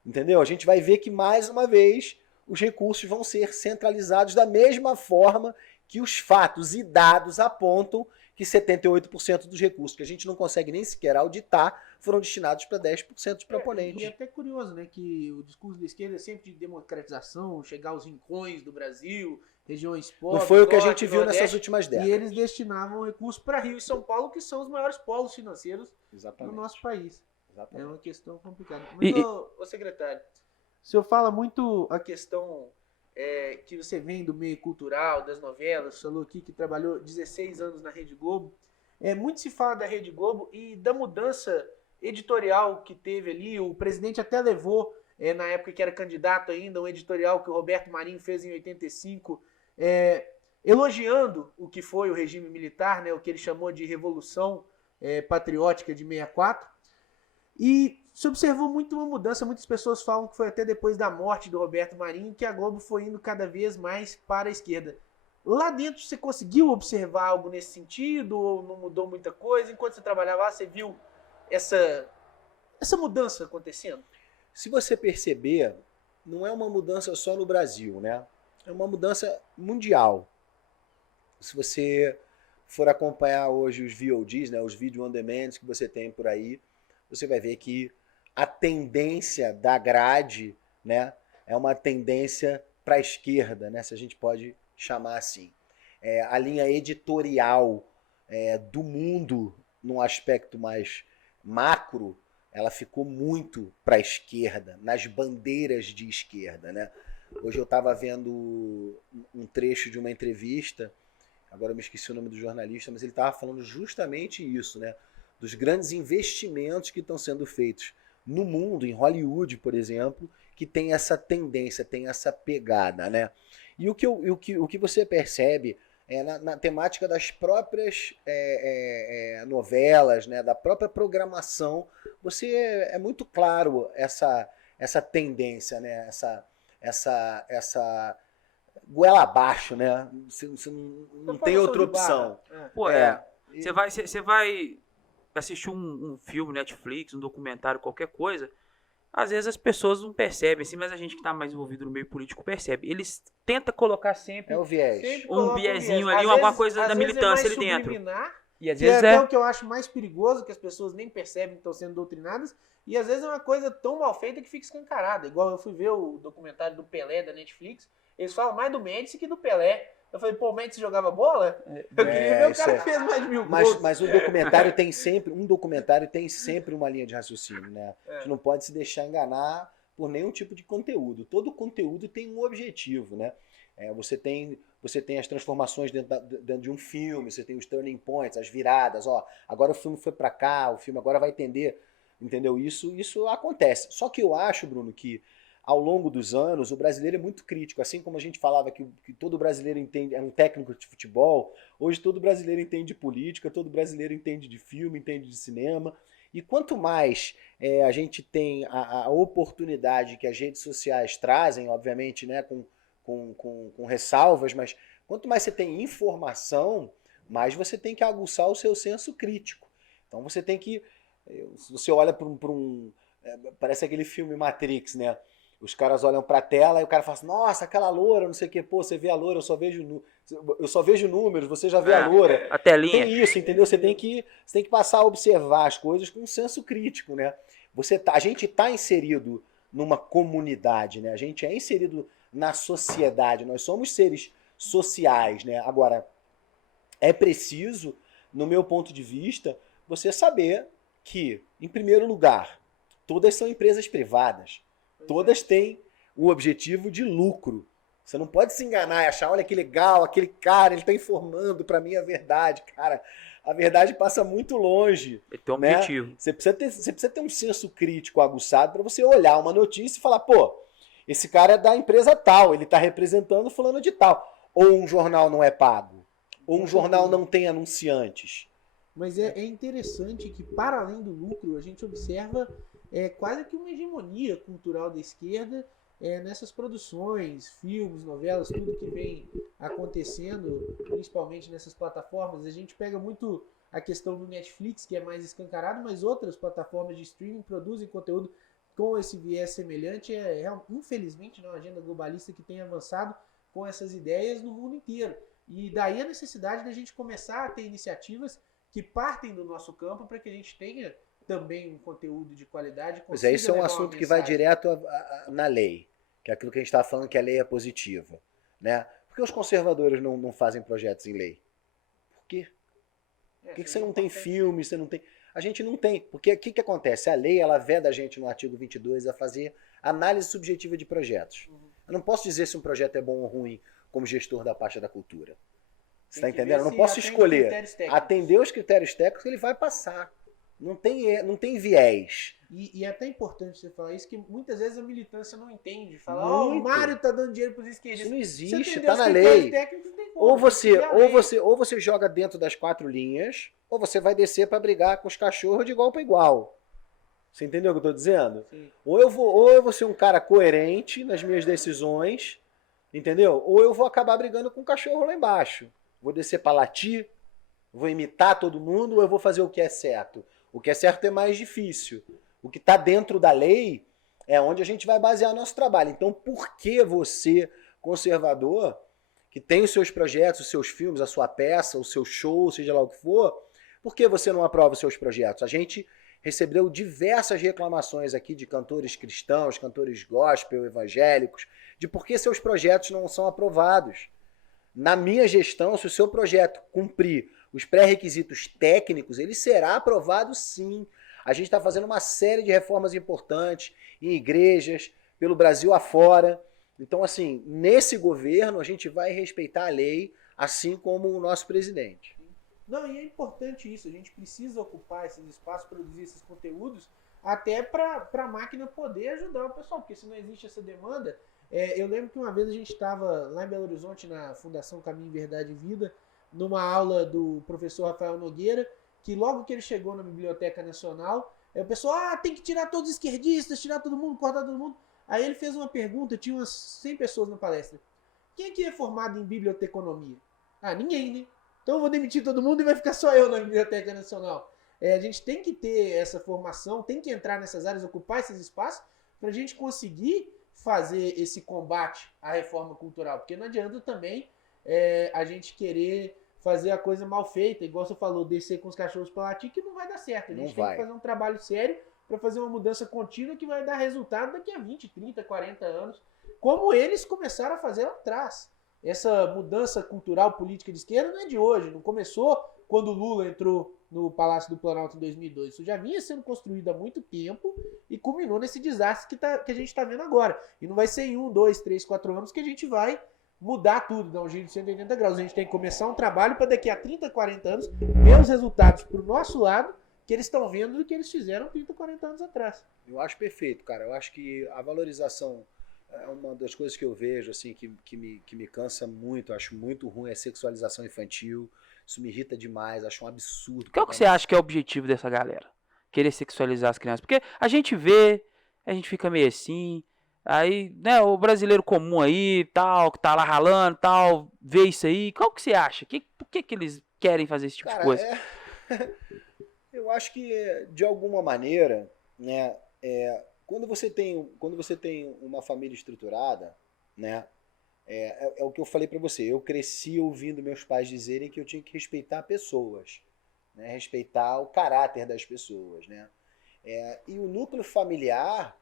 Entendeu? A gente vai ver que, mais uma vez, os recursos vão ser centralizados da mesma forma que os fatos e dados apontam que 78% dos recursos, que a gente não consegue nem sequer auditar, foram destinados para 10% dos proponentes. E é até curioso, né, que o discurso da esquerda é sempre de democratização, chegar aos rincões do Brasil, regiões pobres. Não foi o que a Norte, gente viu Nordeste, nessas últimas décadas. E eles destinavam recursos para Rio e São Paulo, que são os maiores polos financeiros Exatamente. do nosso país. Exatamente. É uma questão complicada. Mas, ô secretário, o senhor fala muito a questão que você vem do meio cultural, das novelas, falou aqui que trabalhou 16 anos na Rede Globo. Muito se fala da Rede Globo e da mudança editorial que teve ali. O presidente até levou, na época que era candidato ainda, um editorial que o Roberto Marinho fez em 85, elogiando o que foi o regime militar, né, o que ele chamou de Revolução Patriótica de 64. E se observou muito uma mudança. Muitas pessoas falam que foi até depois da morte do Roberto Marinho que a Globo foi indo cada vez mais para a esquerda. Lá dentro você conseguiu observar algo nesse sentido ou não mudou muita coisa? Enquanto você trabalhava lá, você viu essa mudança acontecendo? Se você perceber, não é uma mudança só no Brasil, né? É uma mudança mundial. Se você for acompanhar hoje os VODs, né, os Video On Demand que você tem por aí, você vai ver que a tendência da grade, né, é uma tendência para a esquerda, né, se a gente pode chamar assim. A linha editorial do mundo, num aspecto mais macro, ela ficou muito para a esquerda, nas bandeiras de esquerda, né? Hoje eu estava vendo um trecho de uma entrevista, agora eu me esqueci o nome do jornalista, mas ele estava falando justamente isso, né? Dos grandes investimentos que estão sendo feitos no mundo, em Hollywood, por exemplo, que tem essa tendência, tem essa pegada, né? E o que você percebe na temática das próprias novelas, né, da própria programação, é muito claro essa tendência, né, essa goela abaixo, né? Você não tem outra opção. Pô, você vai assistir um filme, Netflix, um documentário, qualquer coisa, às vezes as pessoas não percebem, assim, mas a gente que está mais envolvido no meio político percebe. Eles tentam colocar sempre o viés. Um viezinho ali, alguma coisa da militância ali dentro. E às vezes até o que eu acho mais perigoso, que as pessoas nem percebem que estão sendo doutrinadas, e às vezes é uma coisa tão mal feita que fica escancarada. Igual eu fui ver o documentário do Pelé da Netflix, eles falam mais do Médici que do Pelé. Eu falei, pô, o Médici jogava bola? Eu queria ver o cara que fez mais de 1000 gols. Mas um documentário tem sempre uma linha de raciocínio, né? A gente não pode se deixar enganar por nenhum tipo de conteúdo. Todo conteúdo tem um objetivo, né? Você tem as transformações dentro de um filme, você tem os turning points, as viradas, ó, agora o filme foi pra cá, o filme agora vai entendeu? Isso acontece. Só que eu acho, Bruno, que ao longo dos anos, o brasileiro é muito crítico. Assim como a gente falava que todo brasileiro entende, é um técnico de futebol, hoje todo brasileiro entende de política, todo brasileiro entende de filme, entende de cinema. E quanto mais a gente tem a oportunidade que as redes sociais trazem, obviamente, né, com ressalvas, mas quanto mais você tem informação, mais você tem que aguçar o seu senso crítico. Então você tem que... Se você olha para parece aquele filme Matrix, né? Os caras olham pra tela e o cara fala assim, nossa, aquela loura, não sei o que, pô, você vê a loura, eu só vejo números, você já vê a loura. A telinha. Tem isso, entendeu? Você tem que passar a observar as coisas com um senso crítico, né? A gente tá inserido numa comunidade, né? A gente é inserido na sociedade, nós somos seres sociais, né? Agora, é preciso, no meu ponto de vista, você saber que, em primeiro lugar, todas são empresas privadas. Todas têm o objetivo de lucro. Você não pode se enganar e achar, olha que legal, aquele cara, ele está informando para mim a verdade. Cara, a verdade passa muito longe. Ele tem um né? objetivo. Você precisa ter um senso crítico aguçado para você olhar uma notícia e falar, pô, esse cara é da empresa tal, ele está representando fulano de tal. Ou um jornal não é pago. Ou um jornal não tem anunciantes. Mas é interessante que, para além do lucro, a gente observa quase que uma hegemonia cultural da esquerda nessas produções, filmes, novelas, tudo que vem acontecendo, principalmente nessas plataformas. A gente pega muito a questão do Netflix, que é mais escancarado, mas outras plataformas de streaming produzem conteúdo com esse viés semelhante. Infelizmente, uma agenda globalista que tem avançado com essas ideias no mundo inteiro. E daí a necessidade da gente começar a ter iniciativas que partem do nosso campo para que a gente tenha também um conteúdo de qualidade. Pois é, isso é um levar uma assunto que vai mensagem. direto na lei, que é aquilo que a gente está falando que a lei é positiva, né? Por que os conservadores não fazem projetos em lei? Por quê? Por que você não tem filme, você não tem... A gente não tem, porque o que acontece? A lei, ela veda a gente no artigo 22 a fazer análise subjetiva de projetos. Eu não posso dizer se um projeto é bom ou ruim como gestor da pasta da cultura. Você está entendendo? Eu não posso escolher. Atender os critérios técnicos, ele vai passar. Não tem viés. E é até importante você falar isso, que muitas vezes a militância não entende. Fala, o Mário tá dando dinheiro pros esquerdistas. Isso não Você existe, entendeu tá os na critérios lei. técnicos, não tem como. Ou você joga dentro das 4 linhas, ou você vai descer para brigar com os cachorros de igual para igual. Você entendeu o que eu tô dizendo? Sim. Ou eu vou ser um cara coerente nas minhas decisões, entendeu? Ou eu vou acabar brigando com o cachorro lá embaixo. Vou descer para latir, vou imitar todo mundo, ou eu vou fazer o que é certo. O que é certo é mais difícil. O que está dentro da lei é onde a gente vai basear nosso trabalho. Então, por que você, conservador, que tem os seus projetos, os seus filmes, a sua peça, o seu show, seja lá o que for, por que você não aprova os seus projetos? A gente recebeu diversas reclamações aqui de cantores cristãos, cantores gospel, evangélicos, de por que seus projetos não são aprovados. Na minha gestão, se o seu projeto cumprir os pré-requisitos técnicos, ele será aprovado sim. A gente está fazendo uma série de reformas importantes em igrejas, pelo Brasil afora. Então, assim, nesse governo a gente vai respeitar a lei, assim como o nosso presidente. Não, e é importante isso. A gente precisa ocupar esses espaços, produzir esses conteúdos, até para a máquina poder ajudar o pessoal, porque se não existe essa demanda... eu lembro que uma vez a gente estava lá em Belo Horizonte, na Fundação Caminho, Verdade e Vida, numa aula do professor Rafael Nogueira, que logo que ele chegou na Biblioteca Nacional, o pessoal, tem que tirar todos os esquerdistas, tirar todo mundo, cortar todo mundo. Aí ele fez uma pergunta, tinha umas 100 pessoas na palestra. Quem aqui é formado em biblioteconomia? Ninguém, né? Então eu vou demitir todo mundo e vai ficar só eu na Biblioteca Nacional. A gente tem que ter essa formação, tem que entrar nessas áreas, ocupar esses espaços, para a gente conseguir fazer esse combate à reforma cultural. Porque não adianta também a gente querer fazer a coisa mal feita, igual você falou, descer com os cachorros para latir, que não vai dar certo. A gente tem que fazer um trabalho sério para fazer uma mudança contínua que vai dar resultado daqui a 20, 30, 40 anos, como eles começaram a fazer lá atrás. Essa mudança cultural, política de esquerda não é de hoje, não começou quando o Lula entrou no Palácio do Planalto em 2002. Isso já vinha sendo construído há muito tempo e culminou nesse desastre que a gente está vendo agora. E não vai ser em 1, 2, 3, 4 anos que a gente vai mudar tudo, dar um giro de 180 graus. A gente tem que começar um trabalho para daqui a 30, 40 anos ver os resultados para o nosso lado que eles estão vendo do que eles fizeram 30, 40 anos atrás. Eu acho perfeito, cara. Eu acho que a valorização é uma das coisas que eu vejo assim que me cansa muito, acho muito ruim, é a sexualização infantil. Isso me irrita demais, acho um absurdo. Qual que você acha que é o objetivo dessa galera? Querer sexualizar as crianças? Porque a gente vê, a gente fica meio assim, aí, né, o brasileiro comum aí, tal, que tá lá ralando, tal, vê isso aí. Qual que você acha? Por que eles querem fazer esse tipo de coisa? Eu acho que, de alguma maneira, né, quando você tem uma família estruturada, né, é o que eu falei para você. Eu cresci ouvindo meus pais dizerem que eu tinha que respeitar pessoas, né, respeitar o caráter das pessoas, né. E o núcleo familiar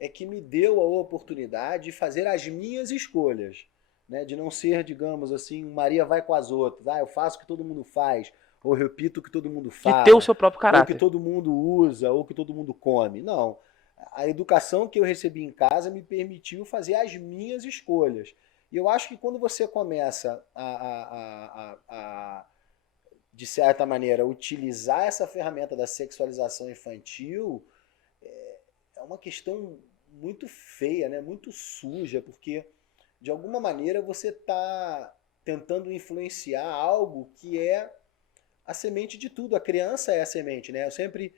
é que me deu a oportunidade de fazer as minhas escolhas, né, de não ser, digamos assim, Maria vai com as outras. Eu faço o que todo mundo faz, ou repito o que todo mundo fala. De ter o seu próprio caráter. Ou o que todo mundo usa, ou o que todo mundo come. Não. A educação que eu recebi em casa me permitiu fazer as minhas escolhas. E eu acho que quando você começa de certa maneira, utilizar essa ferramenta da sexualização infantil, é uma questão muito feia, né? Muito suja, porque de alguma maneira você está tentando influenciar algo que é a semente de tudo. A criança é a semente, né? Eu sempre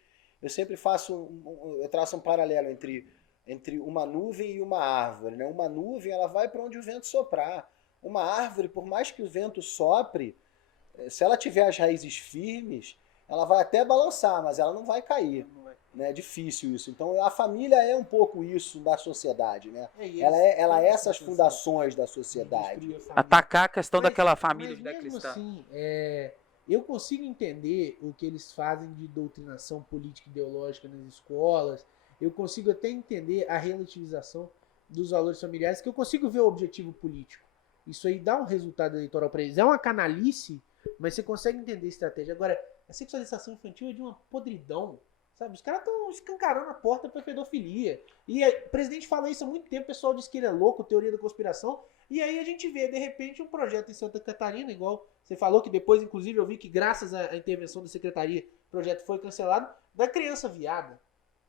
traço um paralelo entre uma nuvem e uma árvore, né? Uma nuvem, ela vai para onde o vento soprar. Uma árvore, por mais que o vento sopre, se ela tiver as raízes firmes, ela vai até balançar, mas ela não vai cair. É difícil isso. Então a família é um pouco isso da sociedade, né? Ela é essas fundações da sociedade. Atacar a questão daquela família mas mesmo cristã. assim, eu consigo entender o que eles fazem de doutrinação política e ideológica nas escolas, eu consigo até entender a relativização dos valores familiares, que eu consigo ver o objetivo político. Isso aí dá um resultado eleitoral para eles. É uma canalice, mas você consegue entender a estratégia. Agora, a sexualização infantil é de uma podridão, sabe? Os caras estão escancarando a porta para pedofilia. E o presidente fala isso há muito tempo, o pessoal diz que ele é louco, teoria da conspiração. E aí a gente vê, de repente, um projeto em Santa Catarina, igual você falou, que depois, inclusive, eu vi que graças à intervenção da secretaria, o projeto foi cancelado, da criança viada.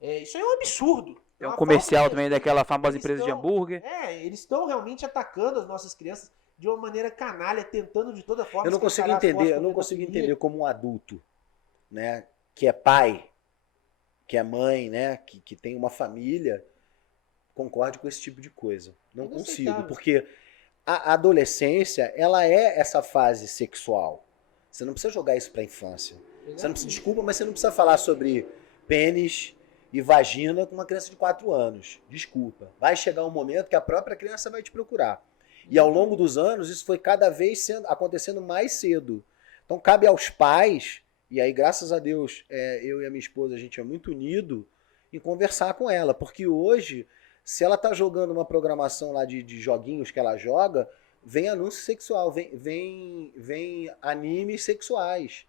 Isso aí é um absurdo. É um comercial também daquela famosa empresa de hambúrguer. Eles estão realmente atacando as nossas crianças de uma maneira canalha, tentando de toda forma... Eu não consigo entender como um adulto, né, que é pai, que é mãe, né, que tem uma família, concorde com esse tipo de coisa. Não consigo, porque a adolescência, ela é essa fase sexual. Você não precisa jogar isso pra infância. Você não precisa, desculpa, mas você não precisa falar sobre pênis e vagina com uma criança de 4 anos. Desculpa. Vai chegar um momento que a própria criança vai te procurar. E ao longo dos anos, isso foi cada vez acontecendo mais cedo. Então cabe aos pais, e aí graças a Deus, eu e a minha esposa, a gente é muito unido, em conversar com ela. Porque hoje, se ela tá jogando uma programação lá de joguinhos que ela joga, vem anúncio sexual, vem animes sexuais.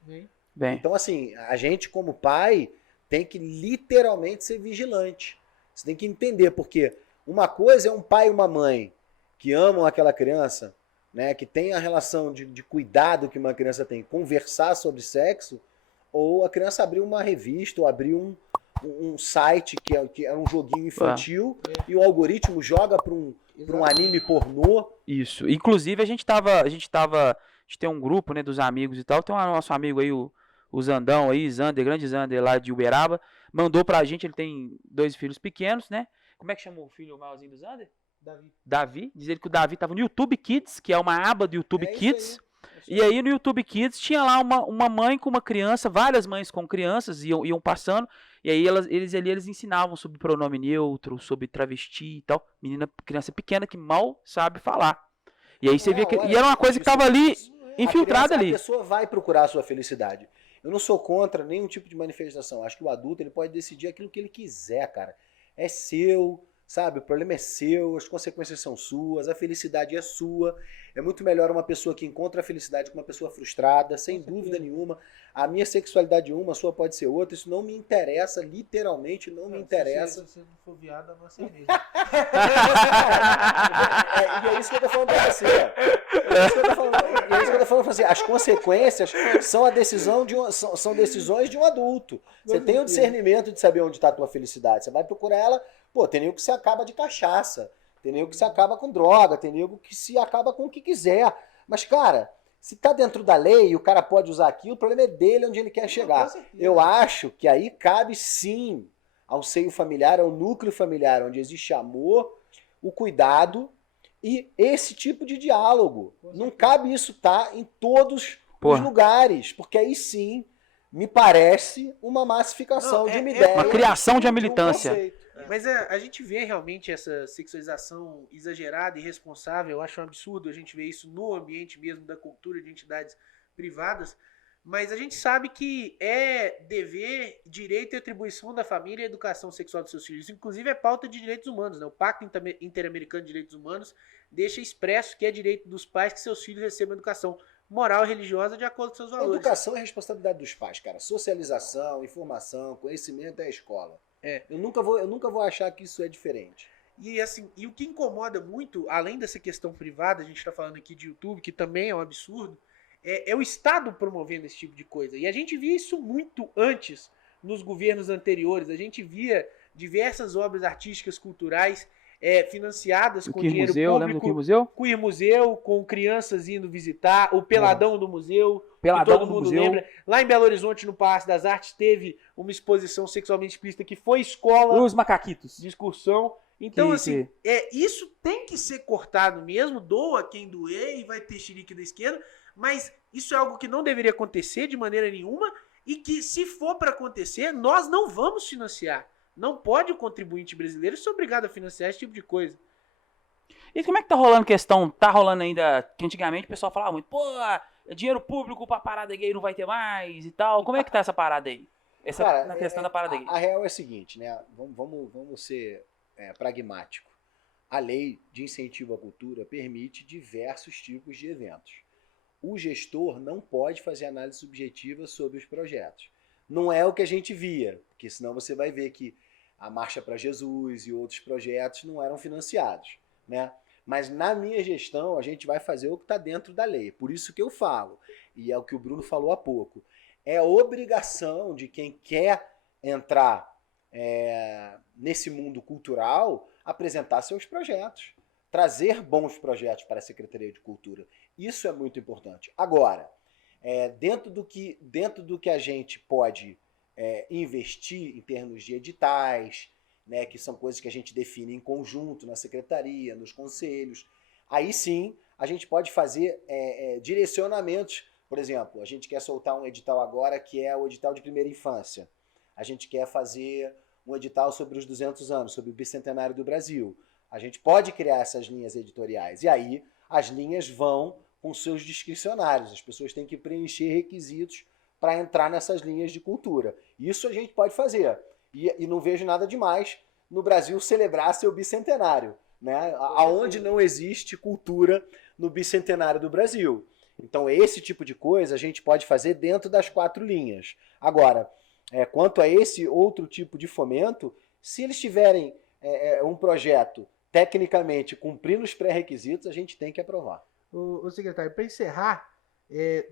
Bem. Então assim, a gente como pai tem que literalmente ser vigilante. Você tem que entender, porque uma coisa é um pai e uma mãe que amam aquela criança, né, que tem a relação de cuidado que uma criança tem, conversar sobre sexo, ou a criança abrir uma revista, ou abrir um site que é um joguinho infantil, e o algoritmo joga para um anime pornô. Isso. Inclusive, a gente tem um grupo, né, dos amigos e tal, tem um nosso amigo aí, o Zandão aí, grande Zander lá de Uberaba, mandou pra gente, ele tem 2 filhos pequenos, né? Como é que chama o filho maiorzinho do Zander? Davi. Diz ele que o Davi tava no YouTube Kids, que é uma aba do YouTube Kids. E aí no YouTube Kids tinha lá uma mãe com uma criança, várias mães com crianças iam passando, e aí eles ensinavam sobre pronome neutro, sobre travesti e tal. Criança pequena que mal sabe falar. E aí você via que... E era uma coisa que tava ali, infiltrada ali. A pessoa vai procurar a sua felicidade. Eu não sou contra nenhum tipo de manifestação. Acho que o adulto ele pode decidir aquilo que ele quiser, cara. É seu, sabe? O problema é seu, as consequências são suas, a felicidade é sua. É muito melhor uma pessoa que encontra a felicidade com uma pessoa frustrada, sem dúvida nenhuma. A minha sexualidade é uma, a sua pode ser outra. Isso não me interessa, literalmente não me interessa. Se você não for viado, a nossa mesmo. E é isso que eu tô falando pra você. É isso que eu tô falando pra você. As consequências são decisões de um adulto. Você tem o discernimento de saber onde está a tua felicidade. Você vai procurar ela. Pô, tem nego que se acaba de cachaça. Tem nego que se acaba com droga. Tem nego que se acaba com o que quiser. Mas, cara, se tá dentro da lei e o cara pode usar aquilo, o problema é dele, onde ele quer chegar. Eu acho que aí cabe sim ao seio familiar, ao núcleo familiar, onde existe amor, o cuidado e esse tipo de diálogo. Não cabe isso estar em todos os lugares, porque aí sim me parece uma massificação de uma ideia. Uma criação de uma militância. Mas a gente vê realmente essa sexualização exagerada e irresponsável. Eu acho um absurdo a gente ver isso no ambiente mesmo da cultura de entidades privadas. Mas a gente sabe que é dever, direito e atribuição da família a educação sexual dos seus filhos. Isso, inclusive, é pauta de direitos humanos, né? O Pacto Interamericano de Direitos Humanos deixa expresso que é direito dos pais que seus filhos recebam educação moral e religiosa de acordo com seus valores. Educação é responsabilidade dos pais, cara. Socialização, informação, conhecimento é a escola. Eu nunca vou achar que isso é diferente. E assim, e o que incomoda muito, além dessa questão privada, a gente está falando aqui de YouTube, que também é um absurdo, é o Estado promovendo esse tipo de coisa. E a gente via isso muito antes, nos governos anteriores. A gente via diversas obras artísticas, culturais, financiadas com dinheiro público. Lembra do Queer Museu? Queer Museu, com crianças indo visitar, o Peladão do Museu, Peladão que todo do mundo museu. lembra. Lá em Belo Horizonte, no Palácio das Artes, teve uma exposição sexualmente explícita que foi escola Os macaquitos. de excursão. Então, assim, isso tem que ser cortado mesmo, doa quem doer e vai ter xerique da esquerda, mas isso é algo que não deveria acontecer de maneira nenhuma e que, se for para acontecer, nós não vamos financiar. Não pode o contribuinte brasileiro ser obrigado a financiar esse tipo de coisa. E como é que tá rolando questão? Tá rolando ainda, que antigamente o pessoal falava muito, pô, dinheiro público pra parada gay não vai ter mais e tal. Como é que tá essa parada aí? Essa, Cara, na questão da parada gay. a real é a seguinte, né? Vamos ser pragmático. A lei de incentivo à cultura permite diversos tipos de eventos. O gestor não pode fazer análise subjetiva sobre os projetos. Não é o que a gente via, porque senão você vai ver que a Marcha para Jesus e outros projetos não eram financiados, né? Mas na minha gestão a gente vai fazer o que está dentro da lei. Por isso que eu falo, e é o que o Bruno falou há pouco, é obrigação de quem quer entrar nesse mundo cultural apresentar seus projetos, trazer bons projetos para a Secretaria de Cultura. Isso é muito importante. Agora, dentro do que a gente pode investir em termos de editais, né, que são coisas que a gente define em conjunto na secretaria, nos conselhos, aí sim a gente pode fazer direcionamentos. Por exemplo, a gente quer soltar um edital agora que é o edital de primeira infância. A gente quer fazer um edital sobre os 200 anos, sobre o bicentenário do Brasil. A gente pode criar essas linhas editoriais. E aí as linhas vão com seus discricionários. As pessoas têm que preencher requisitos para entrar nessas linhas de cultura. Isso a gente pode fazer. E não vejo nada demais no Brasil celebrar seu bicentenário, né? Aonde não existe cultura no bicentenário do Brasil. Então esse tipo de coisa a gente pode fazer dentro das 4 linhas. Agora, quanto a esse outro tipo de fomento, se eles tiverem um projeto tecnicamente cumprindo os pré-requisitos, a gente tem que aprovar. Ô secretário, para encerrar,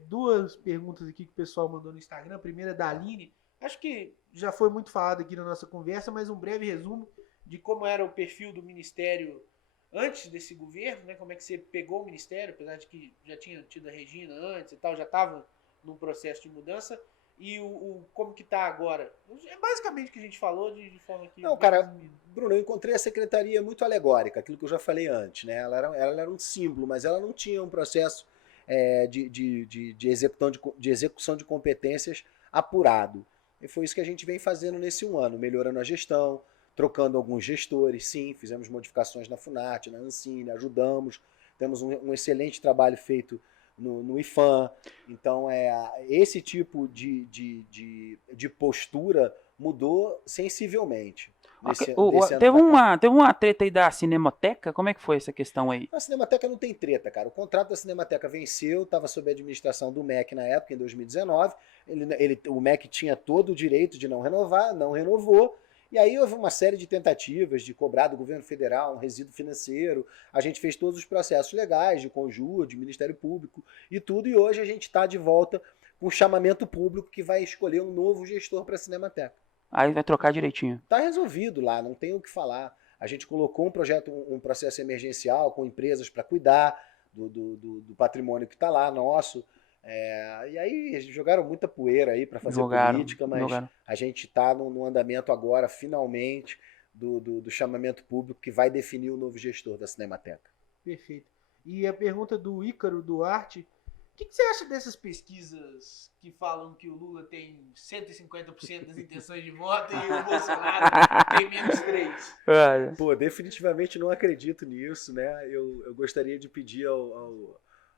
2 perguntas aqui que o pessoal mandou no Instagram. A primeira é da Aline. Acho que já foi muito falado aqui na nossa conversa, mas um breve resumo de como era o perfil do Ministério antes desse governo, né? Como é que você pegou o Ministério, apesar de que já tinha tido a Regina antes e tal, já estava num processo de mudança. E como que está agora? É basicamente o que a gente falou de forma que... Não, cara, Bruno, eu encontrei a secretaria muito alegórica, aquilo que eu já falei antes, né? Ela era um símbolo, mas ela não tinha um processo de execução de competências apurado. E foi isso que a gente vem fazendo nesse 1 ano, melhorando a gestão, trocando alguns gestores, sim, fizemos modificações na Funarte, na Ancine, ajudamos, temos um excelente trabalho feito no IFAM. Então, esse tipo de postura mudou sensivelmente. Teve uma treta aí da Cinemateca? Como é que foi essa questão aí? A Cinemateca não tem treta, cara. O contrato da Cinemateca venceu, estava sob a administração do MEC na época, em 2019. O MEC tinha todo o direito de não renovar, não renovou. E aí houve uma série de tentativas de cobrar do governo federal um resíduo financeiro. A gente fez todos os processos legais de Conjur, de Ministério Público e tudo. E hoje a gente está de volta com um chamamento público que vai escolher um novo gestor para a Cinemateca. Aí vai trocar direitinho. Está resolvido lá, não tem o que falar. A gente colocou um processo emergencial com empresas para cuidar do patrimônio que está lá, nosso. E aí jogaram muita poeira aí para fazer política, mas a gente está no andamento agora, finalmente, do chamamento público que vai definir o novo gestor da Cinemateca. Perfeito. E a pergunta do Ícaro Duarte: o que você acha dessas pesquisas que falam que o Lula tem 150% das intenções de voto e o Bolsonaro tem menos 3%? Pô, definitivamente não acredito nisso, né? Eu gostaria de pedir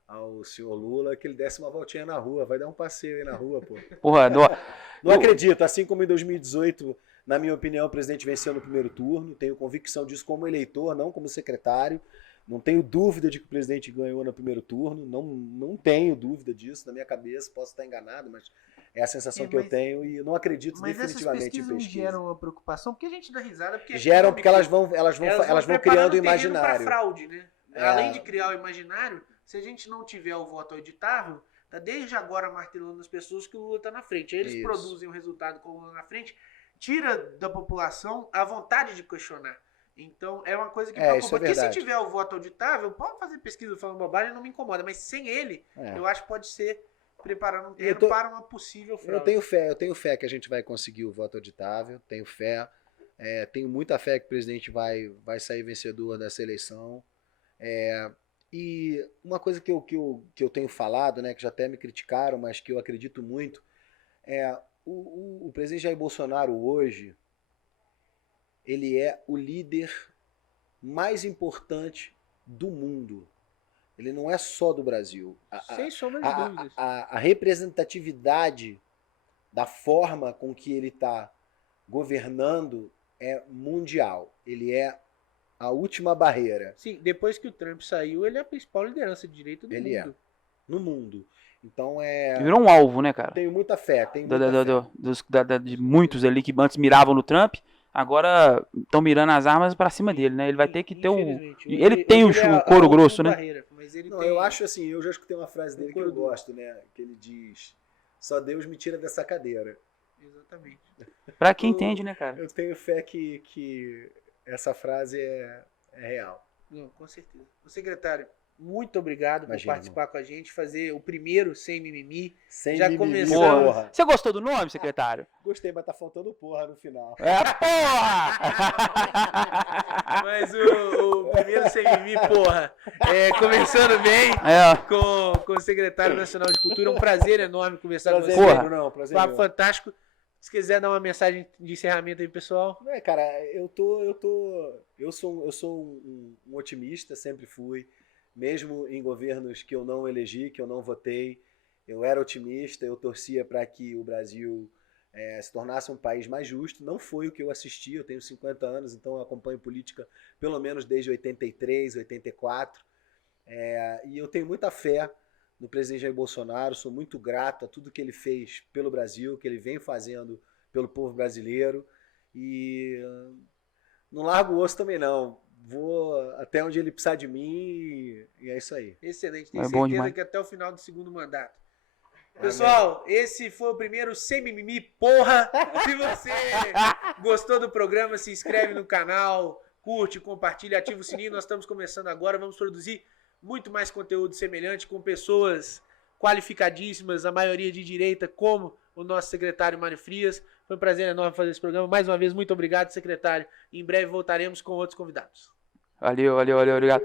ao senhor Lula que ele desse uma voltinha na rua, vai dar um passeio aí na rua, pô. Porra, não acredito, assim como em 2018, na minha opinião, o presidente venceu no primeiro turno, tenho convicção disso como eleitor, não como secretário. Não tenho dúvida de que o presidente ganhou no primeiro turno, não tenho dúvida disso na minha cabeça, posso estar enganado, mas é a sensação que eu tenho e eu não acredito definitivamente em pesquisa. Mas essas pesquisas geram uma preocupação, porque a gente dá risada... Geram porque elas vão criando o imaginário. Fraude, né? Além de criar o imaginário, se a gente não tiver o voto auditável, tá desde agora martelando as pessoas que o Lula está na frente. Aí eles produzem o resultado com o Lula na frente, tira da população a vontade de questionar. Então, é uma coisa que preocupa. Porque se tiver o voto auditável, pode fazer pesquisa falando bobagem, não me incomoda. Mas sem ele, eu acho que pode ser preparando um terreno para uma possível fraude. Eu tenho fé que a gente vai conseguir o voto auditável. Tenho fé. Tenho muita fé que o presidente vai sair vencedor dessa eleição. E uma coisa que eu tenho falado, né, que já até me criticaram, mas que eu acredito muito, o presidente Jair Bolsonaro hoje, ele é o líder mais importante do mundo. Ele não é só do Brasil. Sem sombra de dúvidas. A representatividade da forma com que ele está governando é mundial. Ele é a última barreira. Sim, depois que o Trump saiu, ele é a principal liderança de direita do Ele mundo. No mundo. Então Virou um alvo, né, cara? Tenho muita fé. De muitos ali que antes miravam no Trump, agora estão mirando as armas pra cima dele, né? Ele vai ter que ter um... Ele tem um couro grosso, né? Barreira, mas ele tem... Eu acho assim, eu já escutei uma frase dele que eu couro duro. gosto, né? Que ele diz, só Deus me tira dessa cadeira. Exatamente. Pra quem entende, né, cara? Eu tenho fé que essa frase é real. Não, com certeza. O secretário, muito obrigado Imagina, por participar com a gente, fazer o primeiro Sem Mimimi. Sem Já mimimi, começamos. porra. Você gostou do nome, secretário? Gostei, mas tá faltando porra no final. Porra! Mas o primeiro Sem Mimimi, porra, começando bem com o secretário nacional de cultura. Um prazer enorme conversar com você. Porra. Prazer Papo meu. fantástico. Se quiser dar uma mensagem de encerramento aí, pessoal. Não, cara, eu sou um otimista, sempre fui, mesmo em governos que eu não elegi, que eu não votei, eu era otimista, eu torcia para que o Brasil se tornasse um país mais justo. Não foi o que eu assisti, eu tenho 50 anos, então eu acompanho política pelo menos desde 83, 84, e eu tenho muita fé no presidente Jair Bolsonaro, sou muito grato a tudo que ele fez pelo Brasil, que ele vem fazendo pelo povo brasileiro, e não largo o osso também não, vou até onde ele precisar de mim, e é isso aí. Excelente, tenho bom certeza demais. que até o final do segundo mandato. Pessoal, esse foi o primeiro Sem Mimimi, porra! Se você gostou do programa, se inscreve no canal, curte, compartilha, ativa o sininho. Nós estamos começando agora, vamos produzir muito mais conteúdo semelhante com pessoas qualificadíssimas, a maioria de direita, como o nosso secretário Mário Frias. Foi um prazer enorme fazer esse programa. Mais uma vez, muito obrigado, secretário. Em breve voltaremos com outros convidados. Valeu, obrigado.